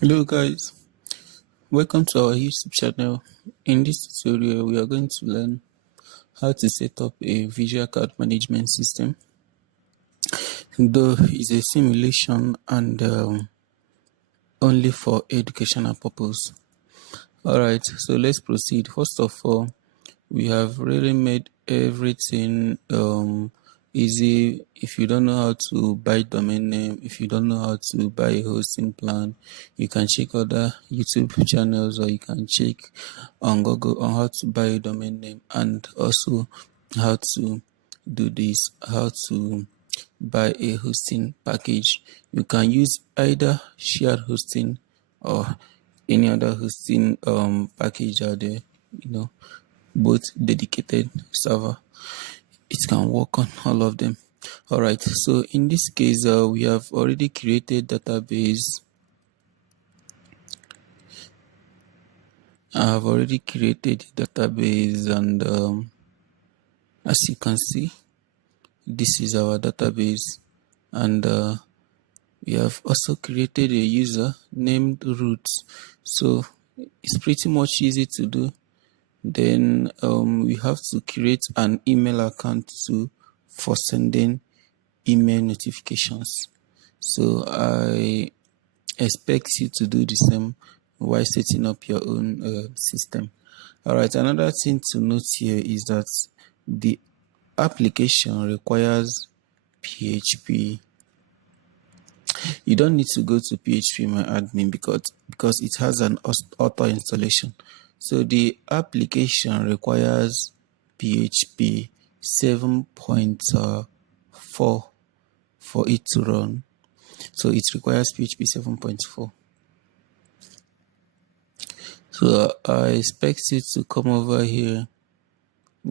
Hello guys, welcome to our YouTube channel. In this tutorial, we are going to learn how to set up a visual card management system. Though it's a simulation and only for educational purpose. Alright, so let's proceed. First of all, we have really made everything easy. If you don't know how to buy domain name, if you don't know how to buy a hosting plan, you can check other YouTube channels, or you can check on Google on how to buy a domain name, and also how to do this, how to buy a hosting package. You can use either shared hosting or any other hosting package out there, both dedicated server. It can work on all of them. Alright, so in this case, we have already created database. I have already created database, and as you can see, this is our database, and we have also created a user named root. So it's pretty much easy to do. Then we have to create an email account for sending email notifications. So I expect you to do the same while setting up your own system. Alright, another thing to note here is that the application requires PHP. You don't need to go to phpMyAdmin because it has an auto installation. So the application requires PHP 7.4 for it to run. So it requires PHP 7.4. So I expect you to come over here,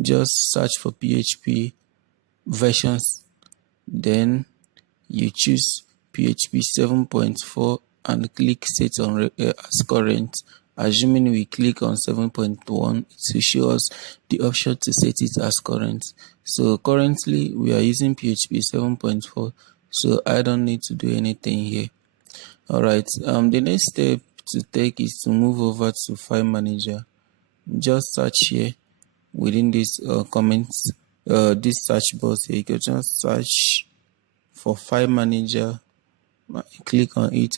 just search for PHP versions, then you choose PHP 7.4 and click set on as current. Assuming we click on 7.1, it will show us the option to set it as current. So currently we are using PHP 7.4, so I don't need to do anything here. Alright, the next step to take is to move over to File Manager. Just search here within this comments, this search box here. You can just search for File Manager, click on it,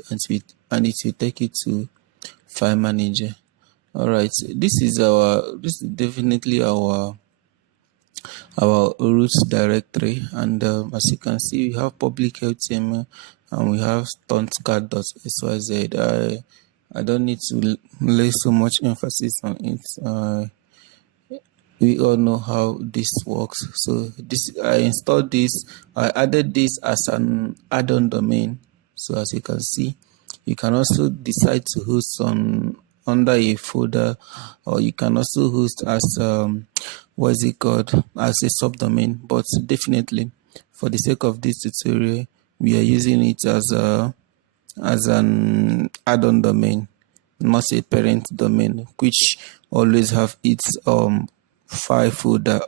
and it will take you to File Manager. Alright, this is definitely our root directory, and as you can see, we have public HTML and we have stuntcard.xyz. I don't need to lay so much emphasis on it. We all know how this works. So I installed this. I added this as an add-on domain. So as you can see, you can also decide to host under a folder, or you can also host as as a subdomain. But definitely, for the sake of this tutorial, we are using it as an add-on domain, not a parent domain, which always have its file folder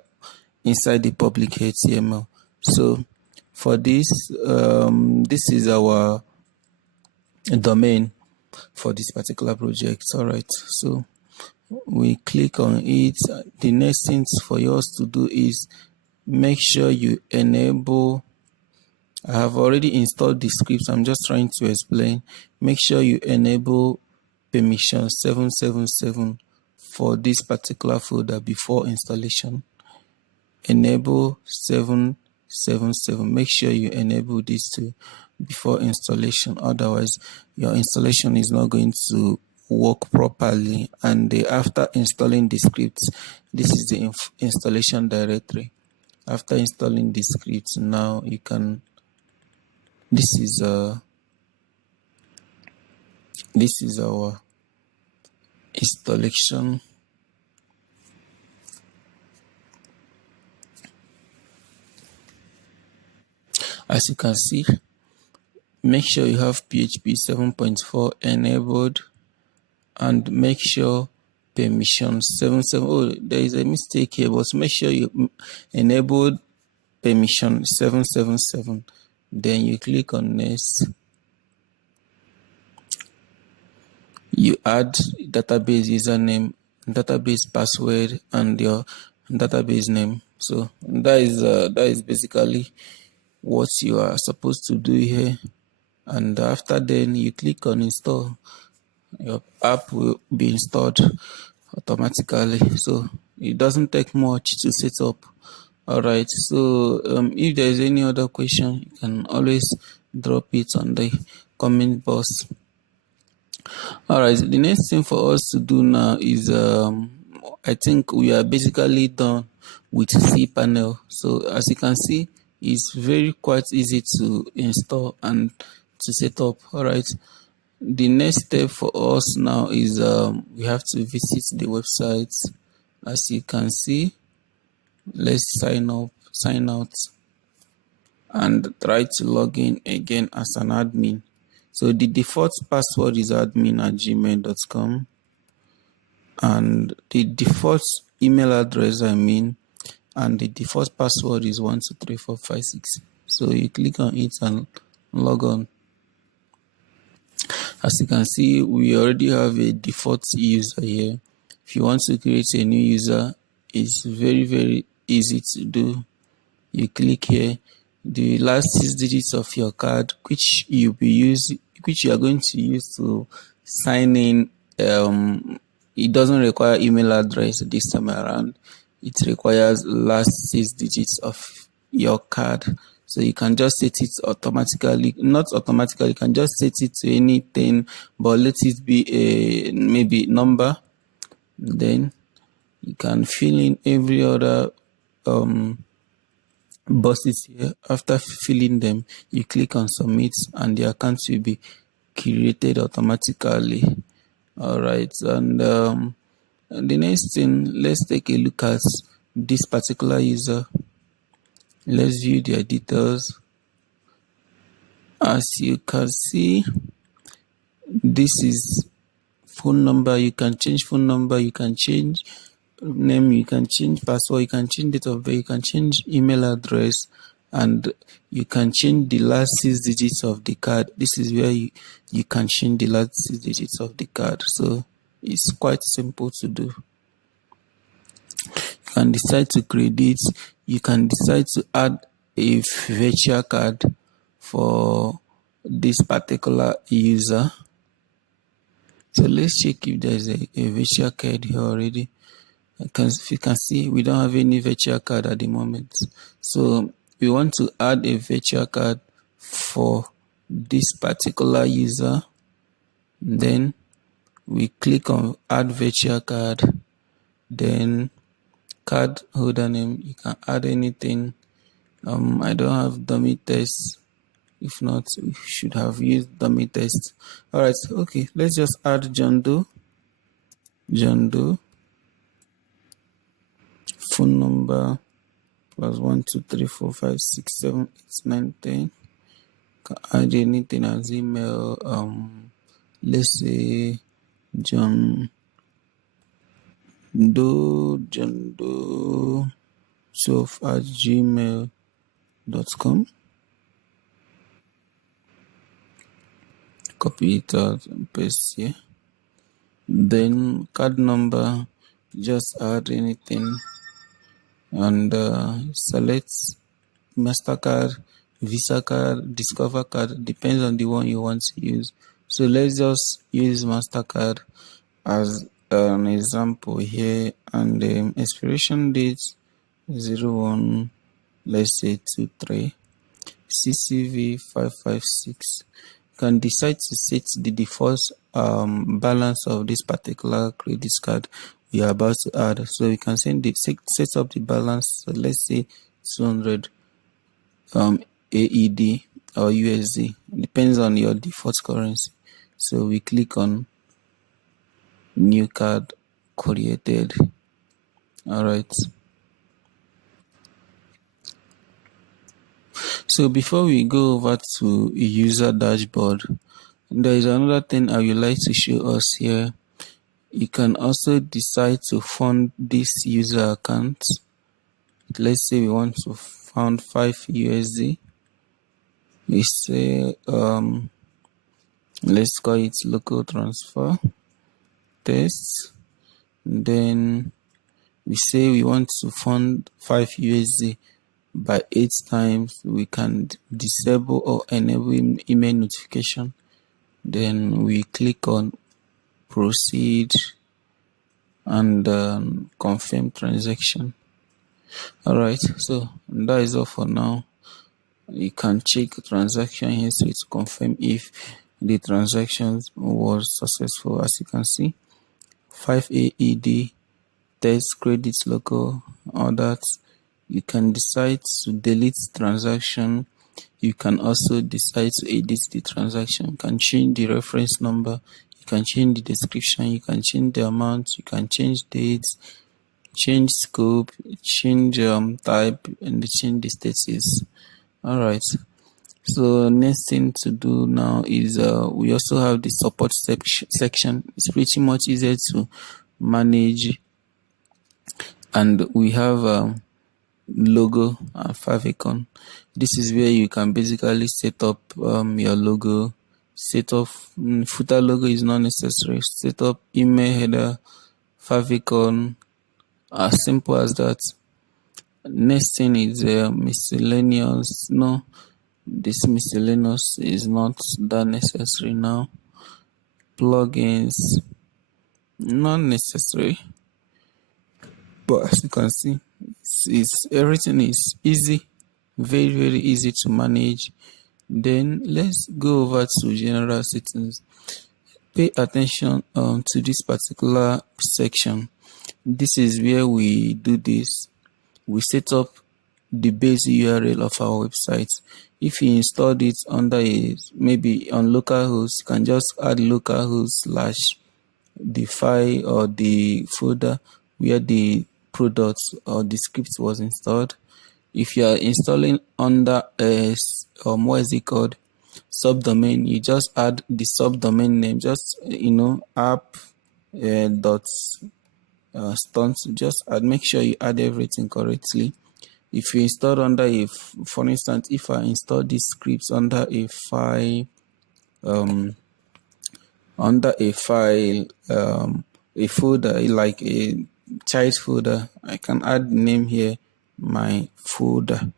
inside the public HTML. So for this, this is our domain for this particular project. Alright, so we click on it. The next thing for yours to do is make sure you enable. I have already installed the scripts. I'm just trying to explain. Make sure you enable permission 777 for this particular folder before installation. Enable 777. Make sure you enable this too before installation. Otherwise, your installation is not going to work properly. And after installing the scripts, this is the installation directory. After installing the scripts, now you can. This is our installation. As you can see, make sure you have PHP 7.4 enabled, and make sure permission 77. Oh, there is a mistake here, but make sure you enabled permission 777. Then you click on next. you add database username, database password, and your database name. So that is basically what you are supposed to do here. And after then you click on install. Your app will be installed automatically. So it doesn't take much to set up. All right. So if there is any other question, you can always drop it on the comment box. All right. The next thing for us to do now is I think we are basically done with cPanel. So as you can see, it's very quite easy to install and to set up. All right. The next step for us now is we have to visit the website. As you can see, let's sign out, and try to log in again as an admin. So the default password is admin@gmail.com, and the default email address and the default password is 123456. So you click on it and log on. As you can see, we already have a default user here. If you want to create a new user, it's very easy to do. You click here, the last 6 digits of your card, which you are going to use to sign in. It doesn't require email address this time around. It requires last 6 digits of your card. So you can just set it automatically, not automatically, you can just set it to anything, but let it be a maybe number. Then you can fill in every other boxes here. After filling them, you click on submit and the account will be created automatically. All right, and the next thing, let's take a look at this particular user. Let's view their details. As you can see, this is phone number. You can change phone number, you can change name, you can change password, you can change date of birth, you can change email address, and you can change the last 6 digits of the card. This is where you can change the last 6 digits of the card. So it's quite simple to do. You can decide to credit, you can decide to add a virtual card for this particular user. So let's check if there's a virtual card here already. If you can see, we don't have any virtual card at the moment. So we want to add a virtual card for this particular user. Then we click on add virtual card. Then card holder name, you can add anything. I don't have dummy test. If not, we should have used dummy test. All right, okay, let's just add John Doe. Phone number +1 2 3 4 5 6 7 8 9 10. Can add anything as email. Let's say John Doe 12@gmail.com. Copy it out and paste here. Then card number, just add anything and select MasterCard, Visa card, Discover card, depends on the one you want to use. So let's just use MasterCard as an example here, and the expiration date 01, let's say 23, CCV 556. You can decide to set the default balance of this particular credit card we are about to add. So you can set up the balance. So let's say 200 AED or USD, depends on your default currency. So we click on new card created. All right. So before we go over to user dashboard, there is another thing I would like to show us here. You can also decide to fund this user account. Let's say we want to fund 5 USD. We say let's call it local transfer. test. Then we say we want to fund 5 USD by 8 times. We can disable or enable email notification. Then we click on proceed and confirm transaction. Alright, so that is all for now. You can check transaction history to confirm if the transaction was successful. As you can see, 5 AED, test credit local, all that. You can decide to delete transaction. You can also decide to edit the transaction. You can change the reference number. You can change the description. You can change the amount. You can change dates, change scope, change type, and change the status. Alright. So next thing to do now is we also have the support section. It's pretty much easier to manage, and we have logo and favicon. This is where you can basically set up your logo. Set up footer logo is not necessary. Set up email header, favicon, as simple as that. Next thing is miscellaneous. No, this miscellaneous is not that necessary now. Plugins, not necessary. But as you can see, everything is easy, very easy to manage. Then let's go over to general settings. Pay attention to this particular section. This is where we do this. We set up the base URL of our website. If you installed it under maybe on localhost, you can just add localhost / the file or the folder where the product or the script was installed. If you are installing under what is it called, subdomain, you just add the subdomain name, just app dot stunt. Just make sure you add everything correctly. If you install under for instance, if I install this script under a file, a folder like a child folder, I can add name here, my folder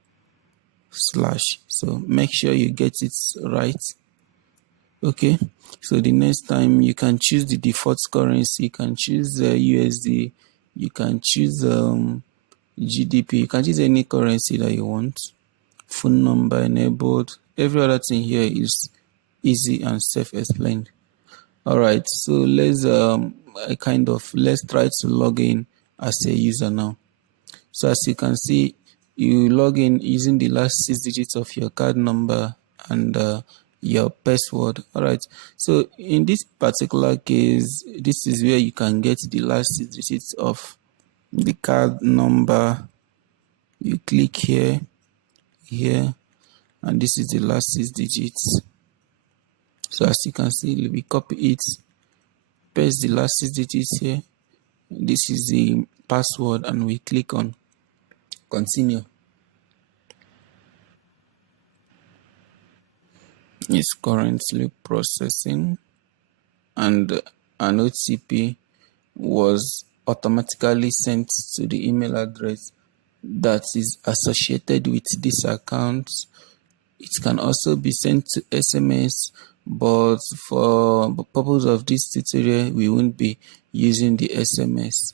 / so make sure you get it right. Okay, so the next time you can choose the default currency. You can choose USD, you can choose GDP, you can choose any currency that you want. Phone number enabled. Every other thing here is easy and self-explained. Alright, so let's try to log in as a user now. So as you can see, you log in using the last 6 digits of your card number and your password. Alright, so in this particular case, this is where you can get the last 6 digits of the card number. You click here, and this is the last 6 digits. So as you can see, we copy it, paste the last 6 digits here. This is the password, and we click on continue. It's currently processing, and an OTP was automatically sent to the email address that is associated with this account. It can also be sent to SMS, but for the purpose of this tutorial, we won't be using the SMS.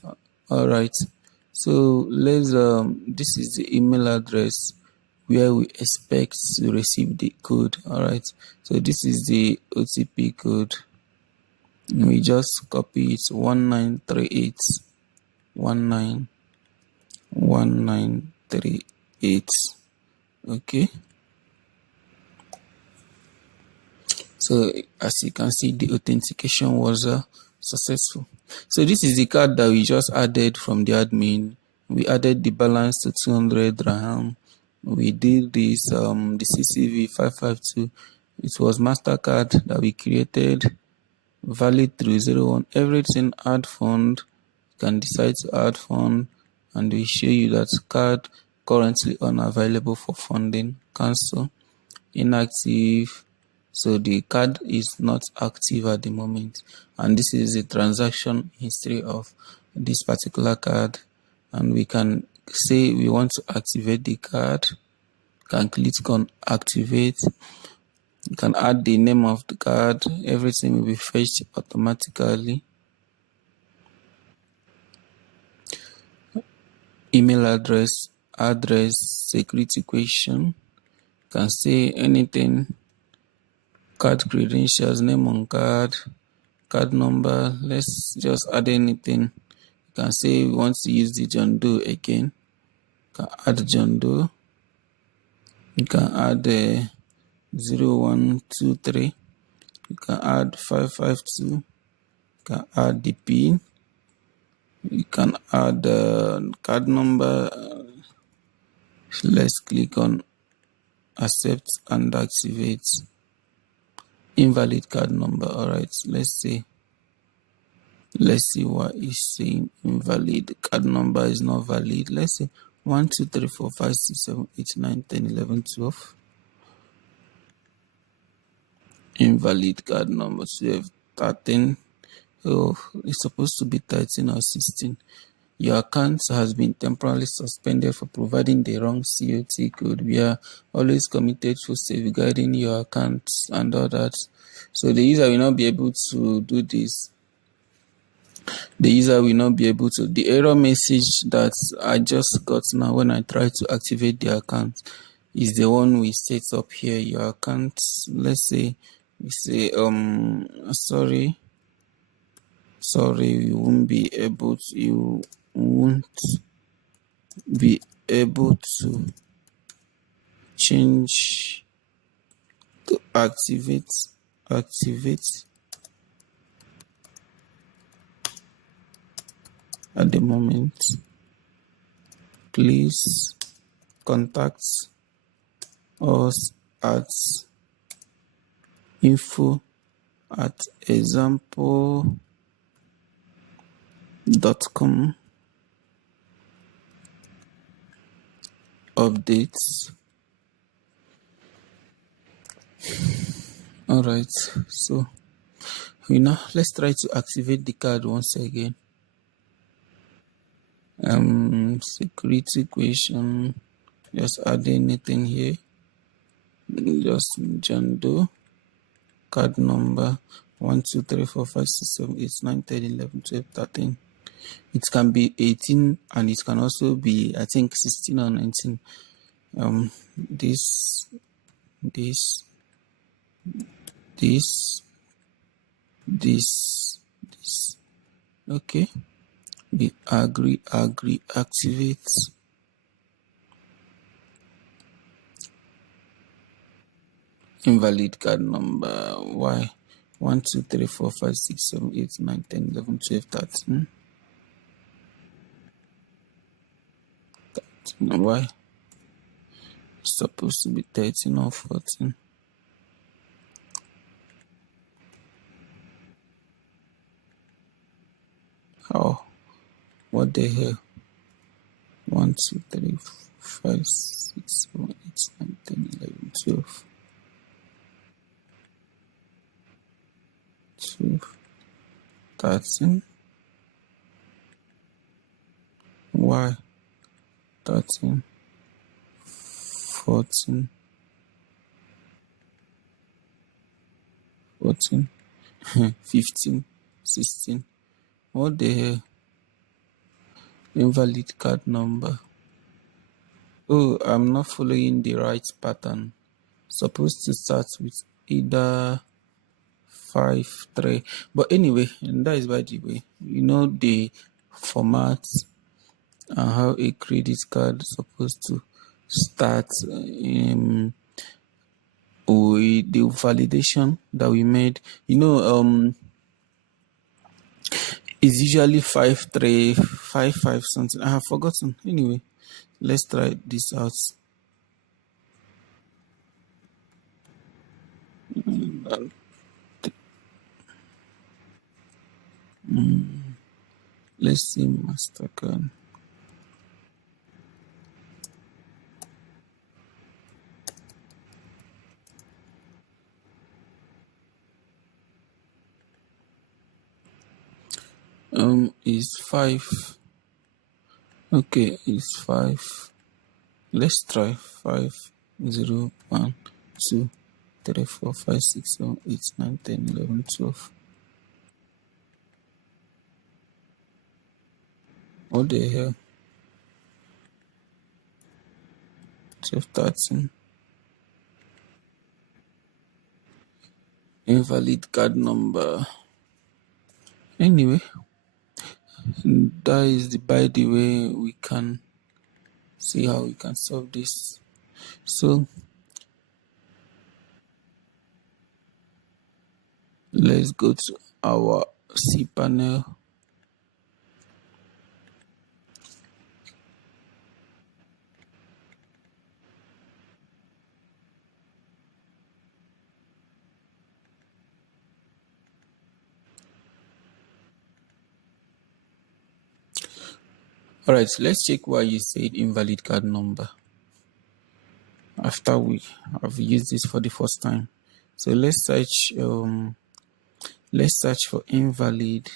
Alright, so let's this is the email address where we expect to receive the code. Alright, so this is the OTP code. We just copy it, 1938 1938. Okay, so as you can see, the authentication was successful. So this is the card that we just added from the admin. We added the balance to 200 dirham. We did this the CCV 552. It was MasterCard that we created, valid through 01. Everything add fund. You can decide to add fund, and we show you that card currently unavailable for funding. Cancel. Inactive. So the card is not active at the moment. And this is the transaction history of this particular card. And we can say we want to activate the card. Can click on activate. You can add the name of the card. Everything will be fetched automatically. Email address, security question. You can say anything. Card credentials, name on card number. Let's just add anything. You can say we want to use the John Doe again. You can add John Doe. You can add 0123. You can add 552. You can add the PIN. You can add card number. Let's click on accept and activate. Invalid card number. Alright, let's see what is saying. Invalid card number is not valid. Let's say 1 2 3 4 5 6 7 8 9 10 11 12. Invalid card number 12 13. Oh, it's supposed to be 13 or 16. Your account has been temporarily suspended for providing the wrong COT code. We are always committed to safeguarding your accounts and all that. So the user will not be able to do this. The error message that I just got now when I try to activate the account is the one we set up here. Your account, let's say, we say, sorry, you won't be able to change to activate at the moment. Please contact us at info@example.com. Updates. Alright, so let's try to activate the card once again. Security question. Just add anything here. Just John Doe. Card number 1 2 3 4 5 6 7 8 9 10 11 12 13. It can be 18 and it can also be, I think, 16 or 19. This. Okay. We agree, activate. Invalid card number. Why? 1 2 3 4 5 6 7 8 9 10 11 12 13. Why? It's supposed to be 13 or 14. How? What the hell? 1 2 3 5 6 7 8 9 10 11 12. 12 13. Why? 13 14 15 16. What the hell? Invalid card number. Oh, I'm not following the right pattern. Supposed to start with either 5 3, but anyway, and that is by the way. The format and how a credit card is supposed to start. With the validation that we made, it's usually 5 3 5 5 something. I have forgotten. Anyway, let's try this out. Let's see Mastercard. Is 5. Okay, it's 5. Let's try 5, 0, 1, 2, 3, 4, 5, 6, 7, 8, 9, 10, 11, 12. What the hell? 12, 13. Invalid card number. Anyway, that is by the way we can see how we can solve this. So let's go to our C panel. Alright, let's check why you said invalid card number after we have used this for the first time. So let's search for invalid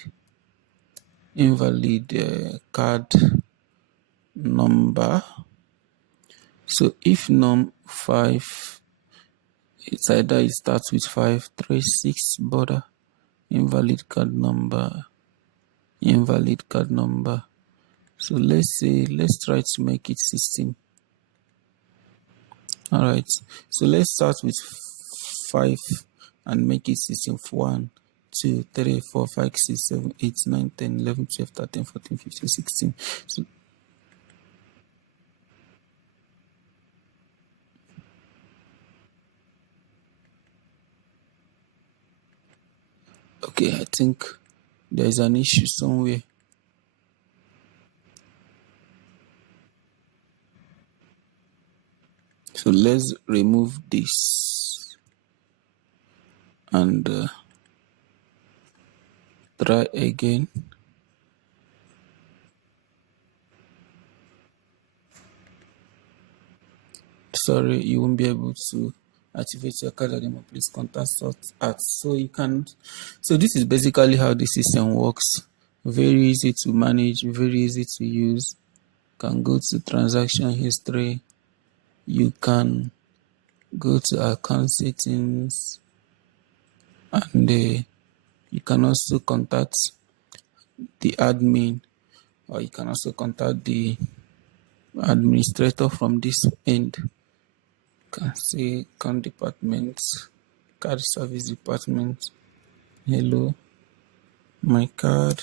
card number. So if num 5, it's either it starts with 5, 3, 6 border. Invalid card number. So let's try to make it 16. Alright, so let's start with 5 and make it 16. 1, 2, 3, 4, 5, 6, 7, 8, 9, 10, 11, 12, 13, 14, 15, 16. So, okay, I think there's an issue somewhere. So let's remove this and try again. Sorry, you won't be able to activate your card anymore. Please contact us. So this is basically how the system works. Very easy to manage, very easy to use. You can go to transaction history. You can go to account settings, and you can also contact the admin, or you can also contact the administrator from this end. You can say account department, card service department. Hello, my card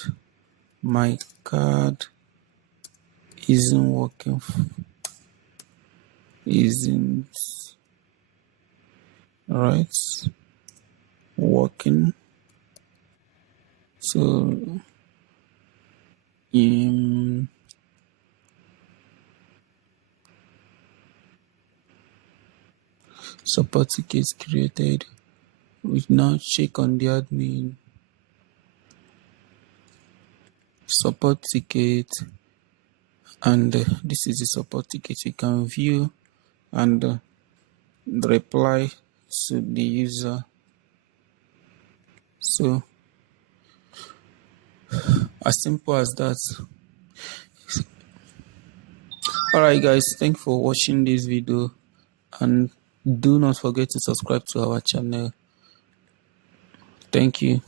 isn't working. Isn't right working. So support tickets created. We now check on the admin support ticket, and this is the support ticket. You can view and reply to the user. So as simple as that. Alright guys, thanks for watching this video, and do not forget to subscribe to our channel. Thank you.